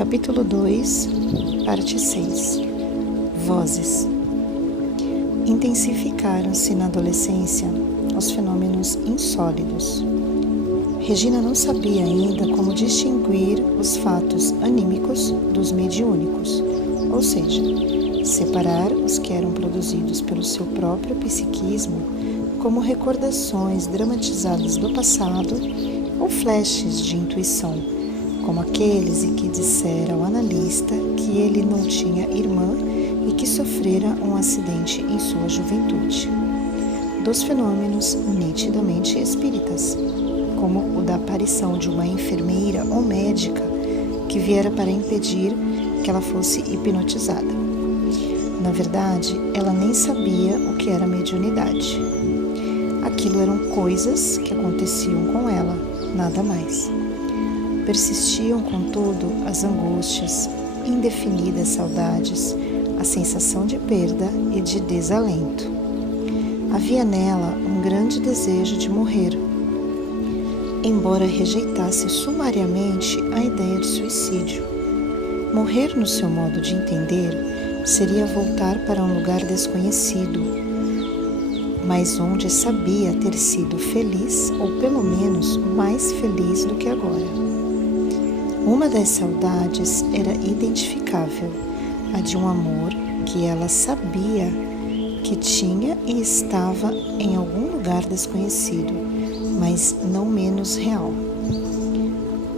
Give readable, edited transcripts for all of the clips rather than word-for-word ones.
Capítulo 2, parte 6. Vozes. Intensificaram-se na adolescência os fenômenos insólidos. Regina não sabia ainda como distinguir os fatos anímicos dos mediúnicos, ou seja, separar os que eram produzidos pelo seu próprio psiquismo como recordações dramatizadas do passado ou flashes de intuição, como aqueles em que dissera ao analista que ele não tinha irmã e que sofrera um acidente em sua juventude. Dos fenômenos nitidamente espíritas, como o da aparição de uma enfermeira ou médica que viera para impedir que ela fosse hipnotizada. Na verdade, ela nem sabia o que era mediunidade. Aquilo eram coisas que aconteciam com ela, nada mais. Persistiam, contudo, as angústias, indefinidas saudades, a sensação de perda e de desalento. Havia nela um grande desejo de morrer, embora rejeitasse sumariamente a ideia de suicídio. Morrer, no seu modo de entender, seria voltar para um lugar desconhecido, mas onde sabia ter sido feliz, ou pelo menos mais feliz do que agora. Uma das saudades era identificável, a de um amor que ela sabia que tinha e estava em algum lugar desconhecido, mas não menos real.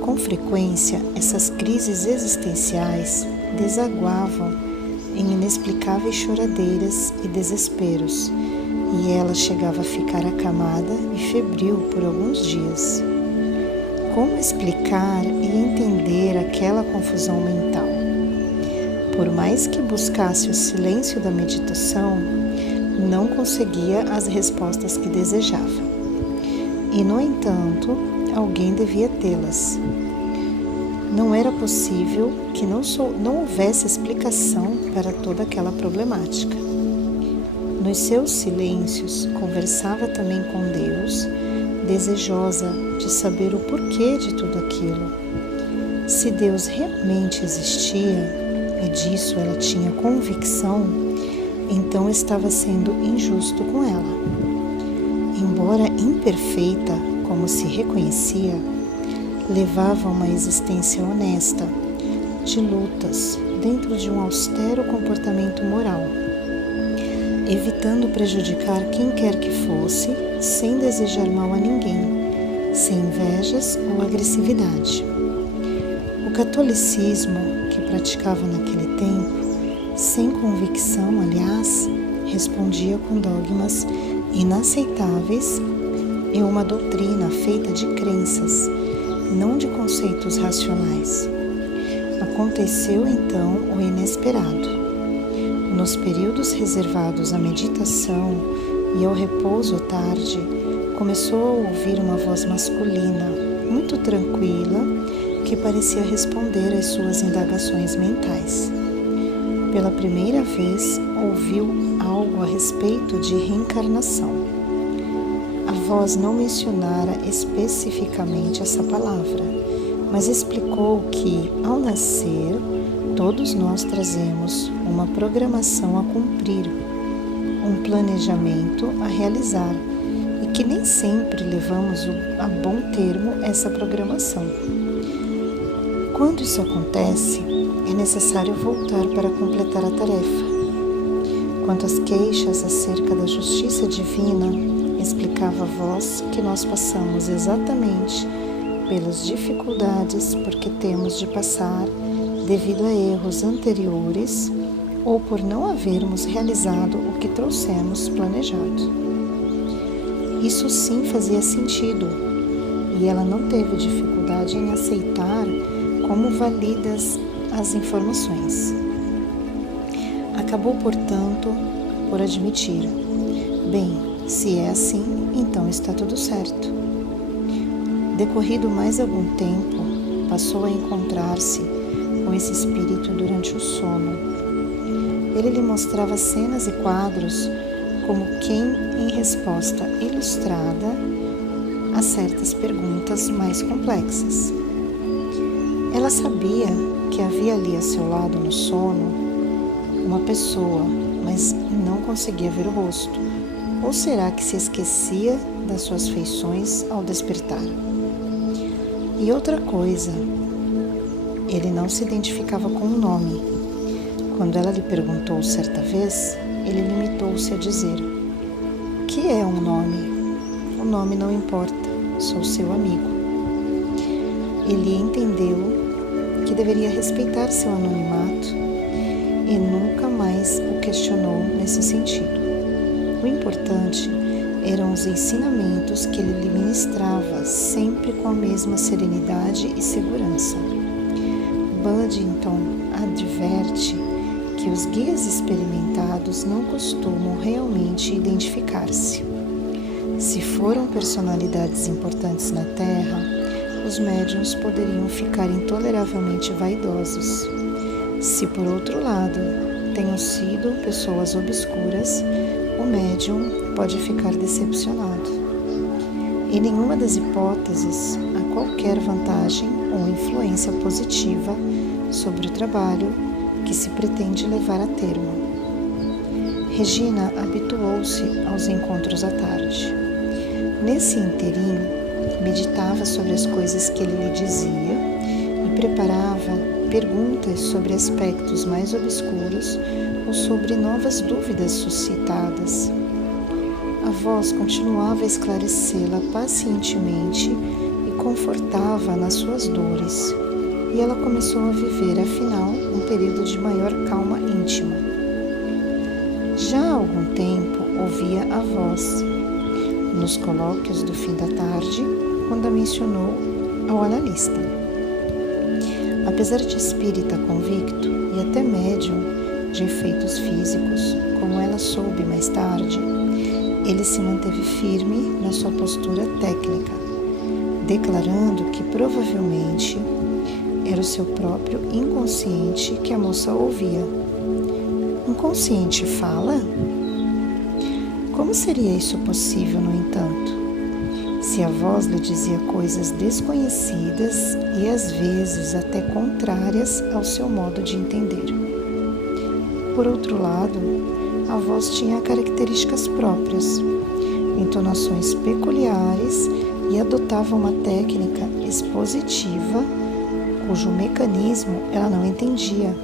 Com frequência, essas crises existenciais desaguavam em inexplicáveis choradeiras e desesperos, e ela chegava a ficar acamada e febril por alguns dias. Como explicar e entender aquela confusão mental? Por mais que buscasse o silêncio da meditação, não conseguia as respostas que desejava. E, no entanto, alguém devia tê-las. Não era possível que não houvesse explicação para toda aquela problemática. Nos seus silêncios, conversava também com Deus, desejosa de saber o porquê de tudo aquilo. Se Deus realmente existia, e disso ela tinha convicção, então estava sendo injusto com ela. Embora imperfeita, como se reconhecia, levava uma existência honesta, de lutas, dentro de um austero comportamento moral, evitando prejudicar quem quer que fosse, sem desejar mal a ninguém, sem invejas ou agressividade. O catolicismo que praticava naquele tempo, sem convicção, aliás, respondia com dogmas inaceitáveis e uma doutrina feita de crenças, não de conceitos racionais. Aconteceu então o inesperado. Nos períodos reservados à meditação e ao repouso à tarde, começou a ouvir uma voz masculina, muito tranquila, que parecia responder às suas indagações mentais. Pela primeira vez, ouviu algo a respeito de reencarnação. A voz não mencionara especificamente essa palavra, mas explicou que, ao nascer, todos nós trazemos uma programação a cumprir, um planejamento a realizar, e que nem sempre levamos a bom termo essa programação. Quando isso acontece, é necessário voltar para completar a tarefa. Quanto às queixas acerca da justiça divina, explicava a voz que nós passamos exatamente pelas dificuldades porque temos de passar devido a erros anteriores ou por não havermos realizado o que trouxemos planejado. Isso sim fazia sentido, e ela não teve dificuldade em aceitar como válidas as informações. Acabou, portanto, por admitir: bem, se é assim, então está tudo certo. Decorrido mais algum tempo, passou a encontrar-se com esse espírito durante o sono. Ele lhe mostrava cenas e quadros como quem, em resposta ilustrada a certas perguntas mais complexas. Ela sabia que havia ali a seu lado no sono uma pessoa, mas não conseguia ver o rosto. Ou será que se esquecia das suas feições ao despertar? E outra coisa, ele não se identificava com o nome. Quando ela lhe perguntou certa vez, ele limitou-se a dizer: "O que é um nome? O nome não importa, sou seu amigo." Ele entendeu que deveria respeitar seu anonimato e nunca mais o questionou nesse sentido. O importante eram os ensinamentos que ele lhe ministrava, sempre com a mesma serenidade e segurança. Buddington adverte que os guias experimentados não costumam realmente identificar-se. Se foram personalidades importantes na Terra, os médiuns poderiam ficar intoleravelmente vaidosos. Se, por outro lado, tenham sido pessoas obscuras, o médium pode ficar decepcionado. Em nenhuma das hipóteses há qualquer vantagem ou influência positiva sobre o trabalho que se pretende levar a termo. Regina habituou-se aos encontros à tarde. Nesse interim, meditava sobre as coisas que ele lhe dizia e preparava perguntas sobre aspectos mais obscuros ou sobre novas dúvidas suscitadas. A voz continuava a esclarecê-la pacientemente e confortava nas suas dores, e ela começou a viver, afinal, um período de maior calma íntima. Já há algum tempo ouvia a voz, nos colóquios do fim da tarde, quando a mencionou ao analista. Apesar de espírita convicto e até médium de efeitos físicos, como ela soube mais tarde, ele se manteve firme na sua postura técnica, declarando que provavelmente era o seu próprio inconsciente que a moça ouvia. Inconsciente fala? Como seria isso possível, no entanto, se a voz lhe dizia coisas desconhecidas e às vezes até contrárias ao seu modo de entender? Por outro lado, a voz tinha características próprias, entonações peculiares e adotava uma técnica expositiva cujo mecanismo ela não entendia,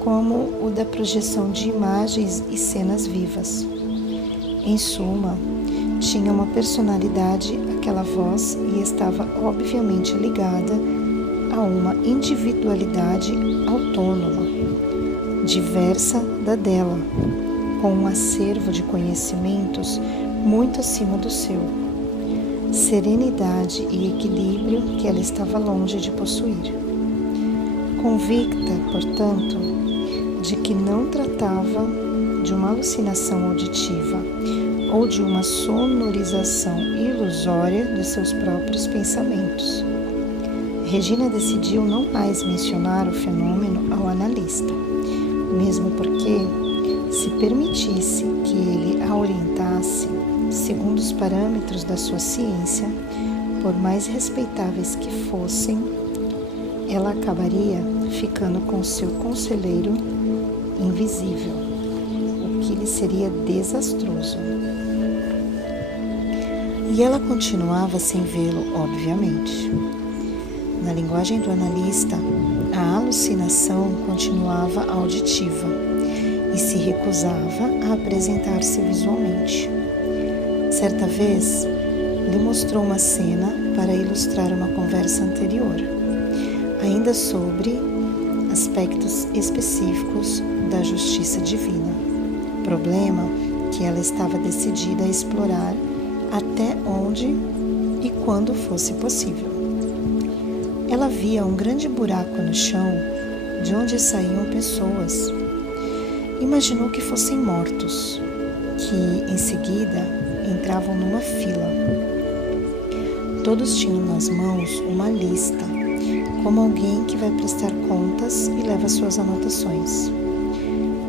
como o da projeção de imagens e cenas vivas. Em suma, tinha uma personalidade aquela voz e estava obviamente ligada a uma individualidade autônoma, diversa da dela, com um acervo de conhecimentos muito acima do seu, serenidade e equilíbrio que ela estava longe de possuir. Convicta, portanto, de que não tratava de uma alucinação auditiva ou de uma sonorização ilusória de seus próprios pensamentos, Regina decidiu não mais mencionar o fenômeno ao analista, mesmo porque, se permitisse que ele a orientasse segundo os parâmetros da sua ciência, por mais respeitáveis que fossem, ela acabaria ficando com seu conselheiro invisível, o que lhe seria desastroso. E ela continuava sem vê-lo, obviamente. Na linguagem do analista, a alucinação continuava auditiva e se recusava a apresentar-se visualmente. Certa vez, lhe mostrou uma cena para ilustrar uma conversa anterior, ainda sobre aspectos específicos da justiça divina, problema que ela estava decidida a explorar até onde e quando fosse possível. Ela via um grande buraco no chão de onde saíam pessoas. Imaginou que fossem mortos, que em seguida entravam numa fila. Todos tinham nas mãos uma lista, como alguém que vai prestar contas e leva suas anotações.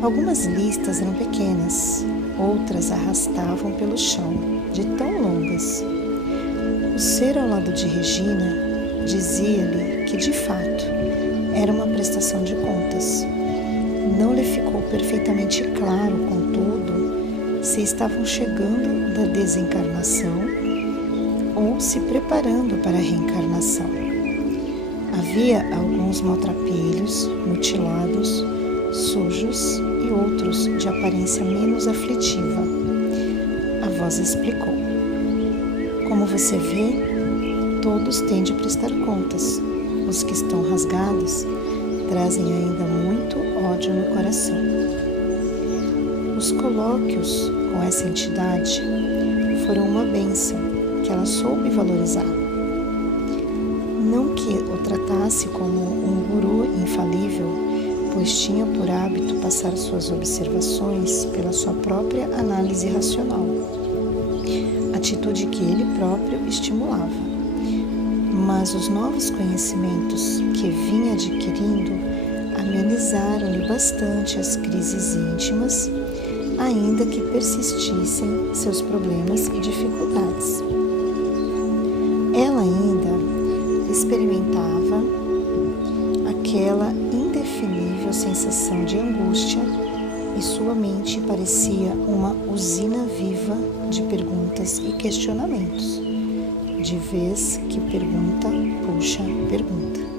Algumas listas eram pequenas, outras arrastavam pelo chão, de tão longas. O ser ao lado de Regina dizia-lhe que que, de fato, era uma prestação de contas. Não lhe ficou perfeitamente claro, contudo, se estavam chegando da desencarnação ou se preparando para a reencarnação. Havia alguns maltrapilhos, mutilados, sujos e outros de aparência menos aflitiva. A voz explicou: como você vê, todos têm de prestar contas. Os que estão rasgados trazem ainda muito ódio no coração. Os colóquios com essa entidade foram uma bênção que ela soube valorizar. Não que o tratasse como um guru infalível, pois tinha por hábito passar suas observações pela sua própria análise racional, atitude que ele próprio estimulava. Mas os novos conhecimentos que vinha adquirindo amenizaram-lhe bastante as crises íntimas, ainda que persistissem seus problemas e dificuldades. Ela ainda experimentava aquela indefinível sensação de angústia e sua mente parecia uma usina viva de perguntas e questionamentos, de vez que pergunta puxa pergunta.